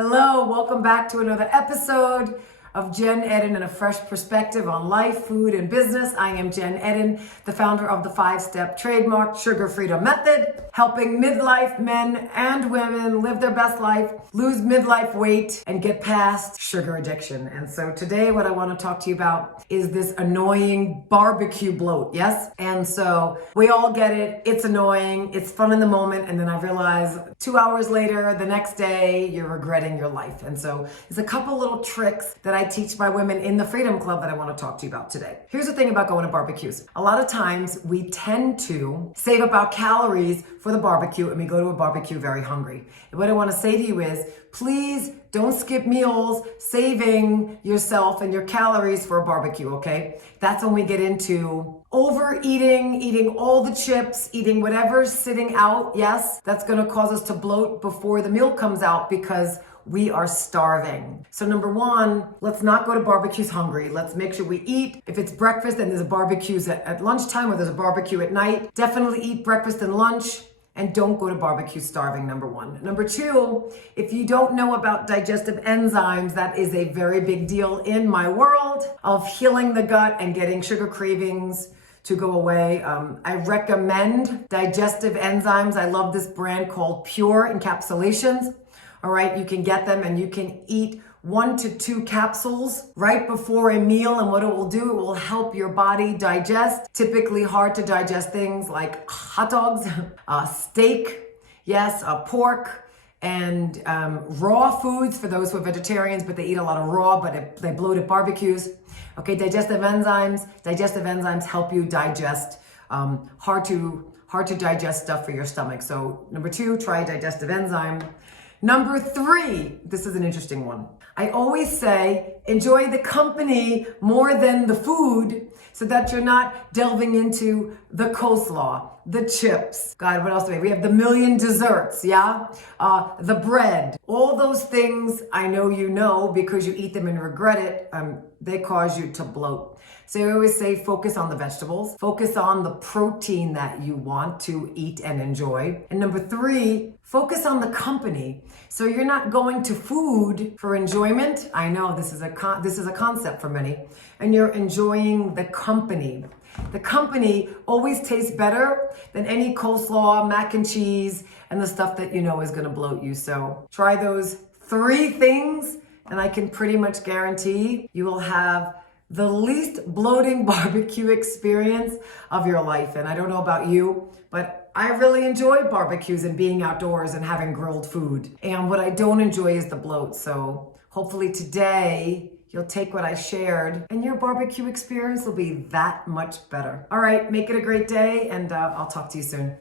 Hello, welcome back to another episode of Jen Eden and a fresh perspective on life, food, and business. I am Jen Eden, the founder of the 5-step trademark Sugar Freedom Method, helping midlife men and women live their best life, lose midlife weight, and get past sugar addiction. And so today what I want to talk to you about is this annoying barbecue bloat, yes? And so we all get it. It's annoying. It's fun in the moment. And then I realize 2 hours later, the next day, you're regretting your life. And so there's a couple little tricks that I teach my women in the Freedom Club that I want to talk to you about today. Here's the thing about going to barbecues. A lot of times we tend to save up our calories for the barbecue and we go to a barbecue very hungry. And what I want to say to you is, please don't skip meals, saving yourself and your calories for a barbecue, okay? That's when we get into overeating, eating all the chips, eating whatever's sitting out. Yes, that's going to cause us to bloat before the meal comes out because we are starving. So number one, let's not go to barbecues hungry. Let's make sure we eat. If it's breakfast and there's a barbecues at lunchtime or there's a barbecue at night, definitely eat breakfast and lunch. And don't go to barbecue starving, number one. Number two, if you don't know about digestive enzymes, that is a very big deal in my world of healing the gut and getting sugar cravings to go away. I recommend digestive enzymes. I love this brand called Pure Encapsulations. All right, you can get them and you can eat 1 to 2 capsules right before a meal, and what it will do, it will help your body digest typically hard to digest things like hot dogs, steak, yes, pork, and raw foods for those who are vegetarians, but they eat a lot of raw, but they bloat at barbecues. Okay, digestive enzymes help you digest hard to digest stuff for your stomach. So number 2, try a digestive enzyme. Number 3, this is an interesting one. I always say, enjoy the company more than the food so that you're not delving into the coleslaw, the chips. God, what else do we have? We have the million desserts, yeah? The bread. All those things I know you know because you eat them and regret it, they cause you to bloat. So I always say focus on the vegetables, focus on the protein that you want to eat and enjoy. And number 3, focus on the company. So you're not going to food for enjoyment. I know this is a concept for many, and you're enjoying the company. The company always tastes better than any coleslaw, mac and cheese, and the stuff that you know is going to bloat you. So try those 3 things, and I can pretty much guarantee you will have the least bloating barbecue experience of your life. And I don't know about you, but I really enjoy barbecues and being outdoors and having grilled food. And what I don't enjoy is the bloat. So hopefully today you'll take what I shared and your barbecue experience will be that much better. All right, make it a great day, and I'll talk to you soon.